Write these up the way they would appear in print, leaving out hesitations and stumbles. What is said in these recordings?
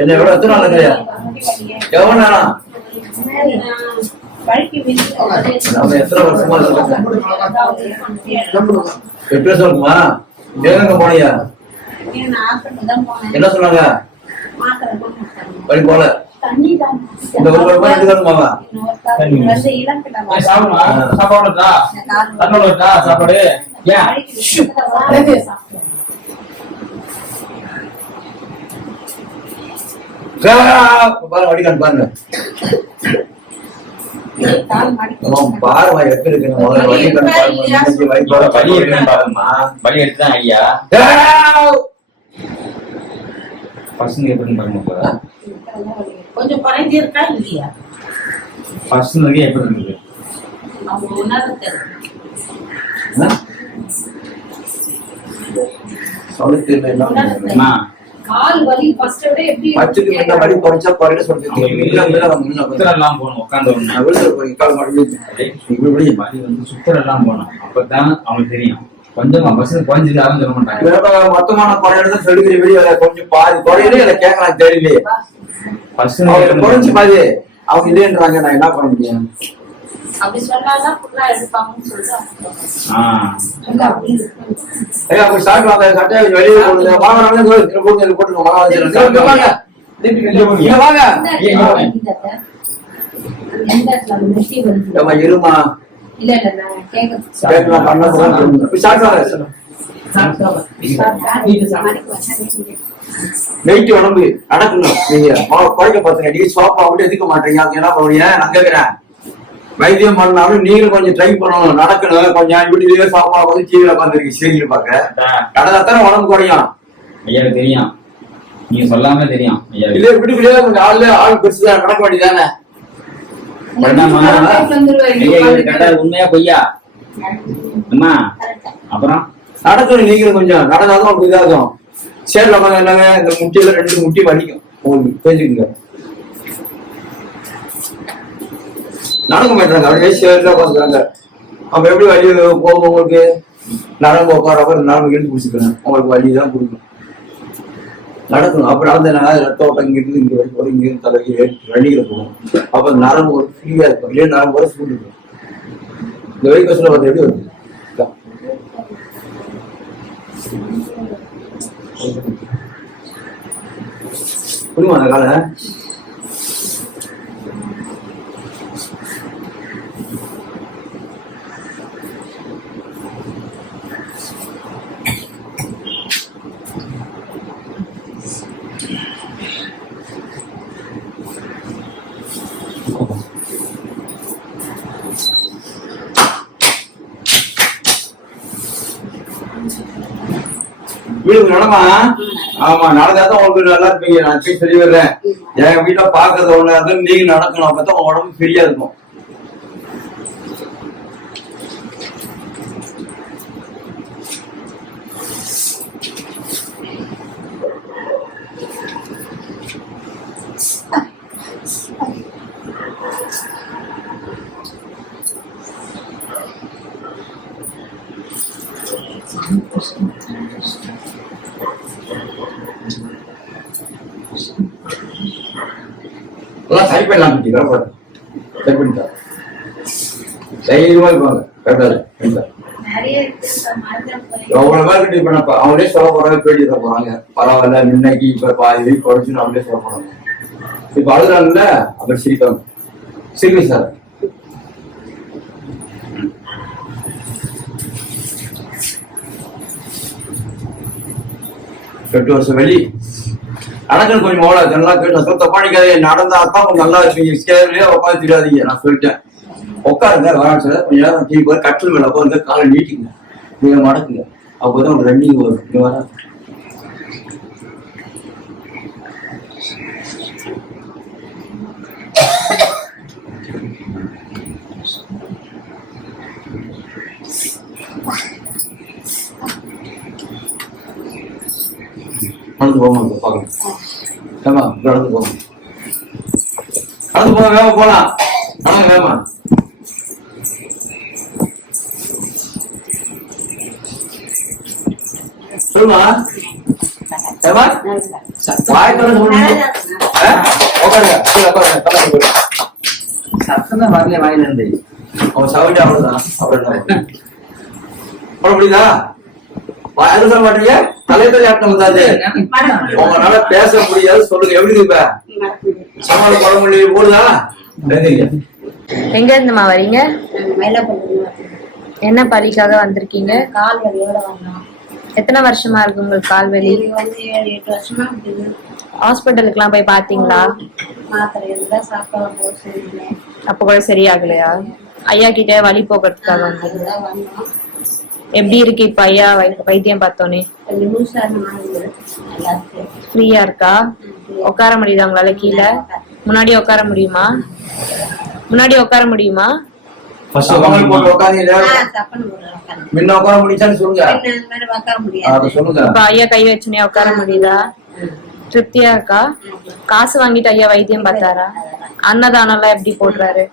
என்ன எவ்வளவு எத்தனை நாள் இல்லையா எவ்வளவு நேரம் நம்ம எத்தனை வருஷமா 8 வருஷம் இருக்குமா? எங்க போனியா? என்ன சொன்னாங்க? படி போல இந்த ஒரு வருமா 2 வருமாவா? சாப்பாடு பாருங்க அடிக்கான் பாருங்க பாருமா எப்படி இருக்கு பலி எடுத்துதான் ஐயா பசங்க எப்படின்னு பாருங்க கொஞ்சம் குறைஞ்சி இருக்கா இல்லையா பசங்க எப்படி இருக்கு கால் வலி ஃபர்ஸ்ட் விட எப்படி பச்சைக்கு முன்ன வலி குறைச்சா குறைய சொல்லிட்டு சுத்தரெல்லாம் போகணும் உட்காந்து இப்படி வலி வந்து சுத்தரெல்லாம் போகணும் அப்பதான் அவங்களுக்கு தெரியும் கொஞ்சமா பசங்க குறைஞ்சிட்டு யாரும் சொல்ல மாட்டாங்க மொத்தமான குறையில சொல்லிக்கிற வெளியே கொஞ்சம் பாதி குறையிலே அதை கேட்கலாம் தெரியலையே பசங்க குறைஞ்சு பாதி அவங்க இல்லைன்றாங்க நான் என்ன பண்ண முடியும் அப்படி சொன்னாதான் ஃபுல்லா எடுப்பாங்கன்னு சொல்றாங்க அப்படி ஸ்டார்ட் வாங்க கட்டை வெளியே போடுங்க வாங்க போட்டுங்க வாங்க இருமா இல்ல நான் கேட்கலாம் வெயிட் உடம்பு நடக்கணும் நீங்க குறைக்க பாத்துங்க நீங்க சோப்பா விட்டு எதுக்க மாட்டீங்க அது என்ன பண்ணுவீங்க நான் கேட்கிறேன் வைத்தியம் பண்ணாலும் நீங்களும் கொஞ்சம் ட்ரை பண்ணணும் நடக்கணும் கொஞ்சம் வீட்டுலயே சோப்பா வந்து கீழே உட்காந்துருக்கு சீரியல் பாக்க கடந்தாத்தானே உடம்பு குறையும் ஐயா தெரியும் நீங்க சொல்லாம தெரியும் ஐயா இல்ல வீட்டுக்குள்ளேயே கொஞ்சம் ஆள் பெருசுதான் நடக்க வேண்டியதானே உண்மையா பொய்யா அம்மா அப்புறம் நடக்கணும் நீங்களும் கொஞ்சம் நடந்தாதான் உங்களுக்கு இதாகும் சேர்ல உட்காந்து என்னங்க இந்த முட்டியில 2 முட்டி வலிக்கும் உங்களுக்கு தெரிஞ்சுக்குங்க நடக்க மாட்டாங்க அப்படியே சேர்ல உட்காந்துக்கிறாங்க அப்ப எப்படி வலி போகும் உங்களுக்கு நரம்பு உட்காரப்ப நரம்பு எடுத்து பிடிச்சிக்கிறேன் உங்களுக்கு வலிதான் கொடுக்கும் நடக்கணும் அப்ப நடந்த ரத்த ஓட்டம் இங்கிருந்து இங்க வரைக்கும் இங்கிருந்து தலைக்கு வண்டியில போகும் அப்ப நரம்பு ஒரு ஃப்ரீயா இருக்கும் இல்லையா நரம்பு வர சூடு இருக்கும் இந்த வெயில் கஷ்டம் வந்து எப்படி வருது புரியுமா அந்த காலை வீட்டுக்கு நடமா ஆமா நடந்தாதான் உங்களுக்கு நல்லா இருப்பீங்க நான் போய் சொல்லி வர்றேன் என் வீட்டுல பாக்குறது ஒண்ணு இருக்கு நீங்க நடக்கணும் அப்பதான் உங்க உடம்பு ஃப்ரீயா இருக்கும் சரி பண்ணலாம் சரி பண்ணிட்டா தைரியமா இருப்பாங்க கரெக்டா எவ்வளவு பேர் கிட்ட இப்ப நான் அவங்களே சொல்ல போறாங்க பேட்டி தர போறாங்க பரவாயில்ல முன்னைக்கு இப்ப பாதி குறைச்சுன்னு அவங்களே சொல்ல போறாங்க இப்ப அழுதுறாங்கல்ல அப்படி சிரிப்பாங்க சிரிங்க சார் எட்டு வருஷம் வெளி நடக்கணும் கொஞ்சம் மோள நல்லா கேட்டு தப்பானிக்காதே நடந்தாதான் கொஞ்சம் நல்லா இருப்பீங்க ஸ்கேர்லயே உட்காந்து தெரியாதீங்க நான் சொல்லிட்டேன் உட்காருங்க வரான்னு சொல்ல கொஞ்சம் நேரம் டிவி போய் கட்டில் மேல உட்காருங்க காலை நீட்டிங்க நீங்க மடக்குங்க அப்போதான் ஒரு ரன்னிங் வரும் இங்க வர நடந்து போங்க பாக்கலாம் ஏமா நடந்து போங்க நடந்து போங்க வேமா போலாம் நடங்க வேமா சொல்லுமா ஏமா வாய்ப்பு சொல்லுங்க உட்காருங்க சத்தம் தான் வரல வாயில இருந்து. அவன் சவுண்ட் அவ்வளவுதான். அப்புறம் பண்ண முடியுதா? வாயில சொல்ல மாட்டீங்க, தலையில ஆட்டம் வந்தாது. உங்களால பேச முடியாது. சொல்லுங்க எப்படி இப்ப சமாளம் பண்ண முடியும் போடுதா? எங்க இருந்துமா வரீங்க? என்ன பலிக்காக வந்திருக்கீங்க? கால் வலியோட வந்தோம். எத்தனை வருஷமா இருக்கு உங்களுக்கு கால் வலி? இது வந்து 7-8 வருஷமா இருக்குது. ஹாஸ்பிட்டலுக்கு எல்லாம் போய் பாத்தீங்களா? மாத்திரை இருந்தா சாப்பிட சரியில்லை. அப்ப கூட சரியாகலையா? ஐயா கிட்ட வலி போக்குறதுக்காக வந்தீங்க. அதுதான் வந்தோம். எப்படி இருக்கு இப்ப ஐயா வைத்தியம் பார்த்தோன்னே? கொஞ்சம் லூசா இருந்தது எல்லாத்துக்கும். ஃப்ரீயா இருக்கா? உட்கார முடியுதா உங்களால? கீழே முன்னாடி உட்கார முடியுமா? முன்னாடி உட்கார முடியுமா? சமாளம் போட்டு உட்காந்தீங்க. தப்புன்னு போடுறோம். முன்ன உட்கார முடிச்சான்னு சொல்லுங்க. இந்த மாதிரி உட்கார முடியாது. அதை சொல்லுங்க. இப்ப ஐயா கை வச்சுனே உட்கார முடியுதா? திருப்தியா இருக்கா? காசு வாங்கிட்டு ஐயா வைத்தியம் பார்த்தாரா? அன்னதானம் எல்லாம் எப்படி போடுறாரு?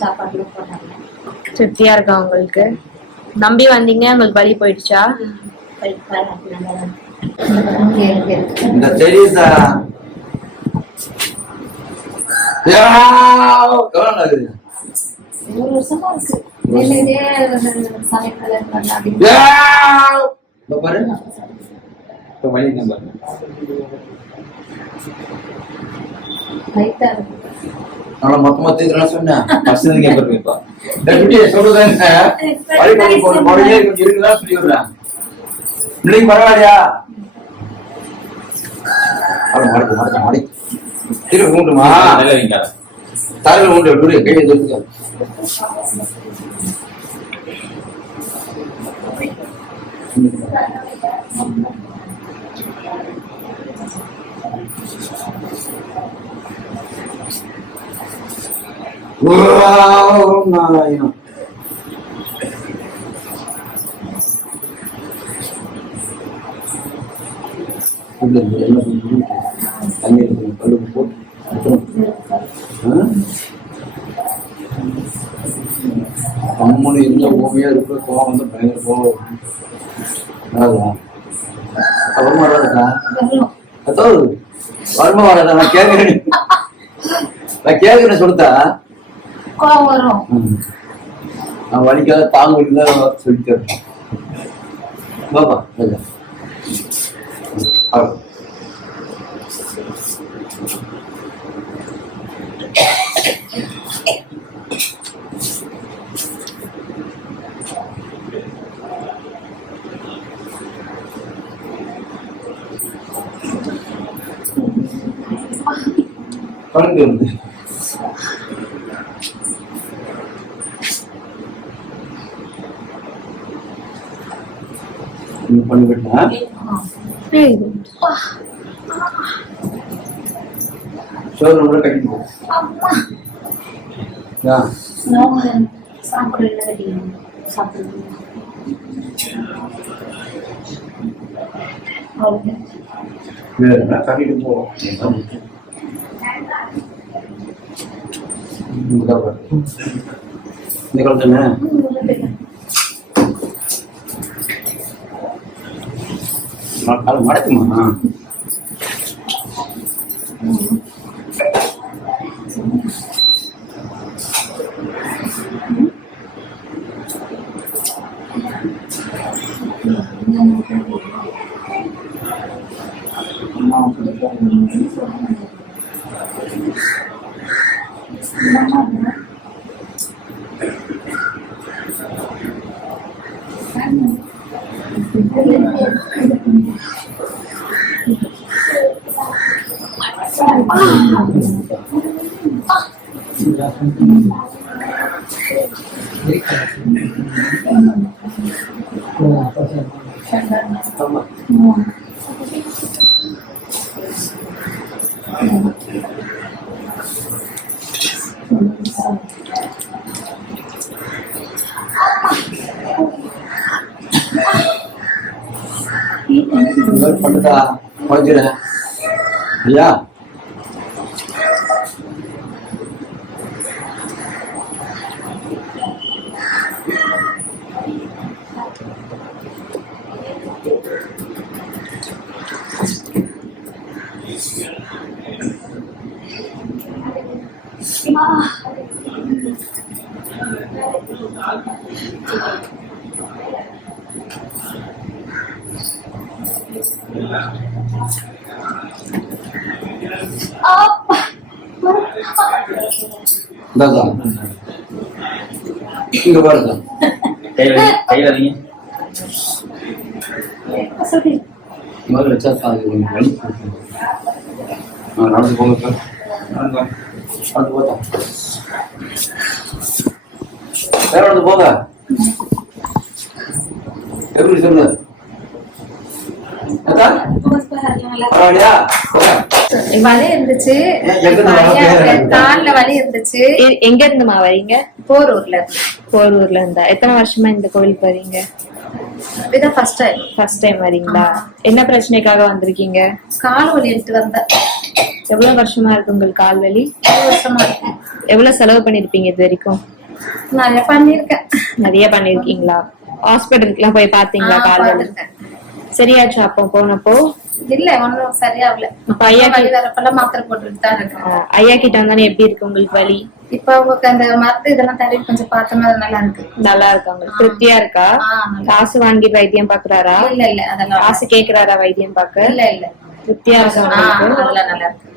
சாப்பாடு போட்டாங்க. திருப்தியா இருக்கா உங்களுக்கு? நம்பி வந்தீங்க, உங்களுக்கு வலி போயிடுச்சா? இந்த தெரியுதா? எவ்வளவு நாள்? 3 வருஷமா இருக்கு. வெளியிலே சமைக்கல பண்ணாடி. பாரு இப்ப வலி என்ன பாருங்க. லைட்டா இருக்கு. நான் மொத்தமா தீர்க்கலாம் சொன்னேன். பசங்க கேட்பேன் இப்ப. டெப்யூட்டி சொல்லுதாங்க. வழி பண்ணி போன மொழியே கொஞ்சம் இருக்குதான் சொல்லி விடுறேன். இன்னைக்கு பரவாயில்லையா? அவன் மாடி மாடி மாடி திரும்ப உண்டுமா? நல்ல வைங்க. தலையில் உண்டு எப்படி கையை எடுத்துக்க. நாராயணம். அம்மனு எந்த ஓமையா இருக்க கோவம் வந்து பயங்கர கோவம். அப்புறமா வராதா? அதோ வருமா வராதா? நான் கேட்கிறேன் சொல்லிட்டா கோவம் வரும். நான் வலிக்காத தாங்க வலிதான் சொல்லிட்டு பாப்பா பழங்க இருந்து பண்ணிவிட்டா சோறு கூட கட்டிட்டு போ. சாப்பிடுறது சாப்பிடுறது வேற கட்டிட்டு போ. இந்த காலத்துல மடக்குமா? பண்ணுதா குறைஞ்சிட ஐயா. இந்தாக்கா. இங்க பாருங்க. கையில வைங்க. முதல்ல வச்சா அது கொஞ்சம் வலி கொடுக்கும். நடந்து போங்க சார். நடந்து வாங்க. நடந்து போட்டோம். வேற நடந்து போங்க. எப்படி சொல்லு? அக்கா? பரவாயில்லையா? போங்க. வலி இருந்துச்சு, கால்ல வலி இருந்துச்சு. எங்க இருந்துமா வரீங்க? போரூர்ல போரூர்ல இருந்தா. எத்தனை வருஷமா இந்த கோயிலுக்கு வரீங்க? இதான் ஃபர்ஸ்ட் டைம். ஃபர்ஸ்ட் டைம் வரீங்களா? என்ன பிரச்சனைக்காக வந்திருக்கீங்க? கால் வலி எடுத்து வந்தேன். எவ்வளவு வருஷமா இருக்கு உங்களுக்கு கால் வலி? 2 வருஷமா இருக்கு. எவ்வளவு செலவு பண்ணிருப்பீங்க இது வரைக்கும்? நிறைய பண்ணிருக்கேன். நிறைய பண்ணிருக்கீங்களா? ஹாஸ்பிட்டலுக்கு எல்லாம் போய் பாத்தீங்களா கால் வலி? பாத்துருக்கேன். சரியாச்சு அப்போ போனப்போ? இல்ல ஒன்னும் சரியாகல. இப்ப ஐயா வலி வரப்பெல்லாம் மாத்திரை போட்டுட்டு தான் இருக்கேன். ஐயா கிட்ட வந்தானே எப்படி இருக்கு உங்களுக்கு வலி? இப்ப உங்களுக்கு அந்த மருந்து இதெல்லாம் தடவி கொஞ்சம் பார்த்தோம்னா அது நல்லா இருக்கு. நல்லா இருக்காங்க. திருப்தியா இருக்கா? நல்லா. காசு வாங்கி வைத்தியம் பாக்குறாரா? இல்ல இல்ல அதெல்லாம் காசு கேக்குறாரா வைத்தியம் பாக்க? இல்ல இல்ல திருப்தியா இருக்கா உங்களுக்கு? அதெல்லாம் நல்லா இருக்கு.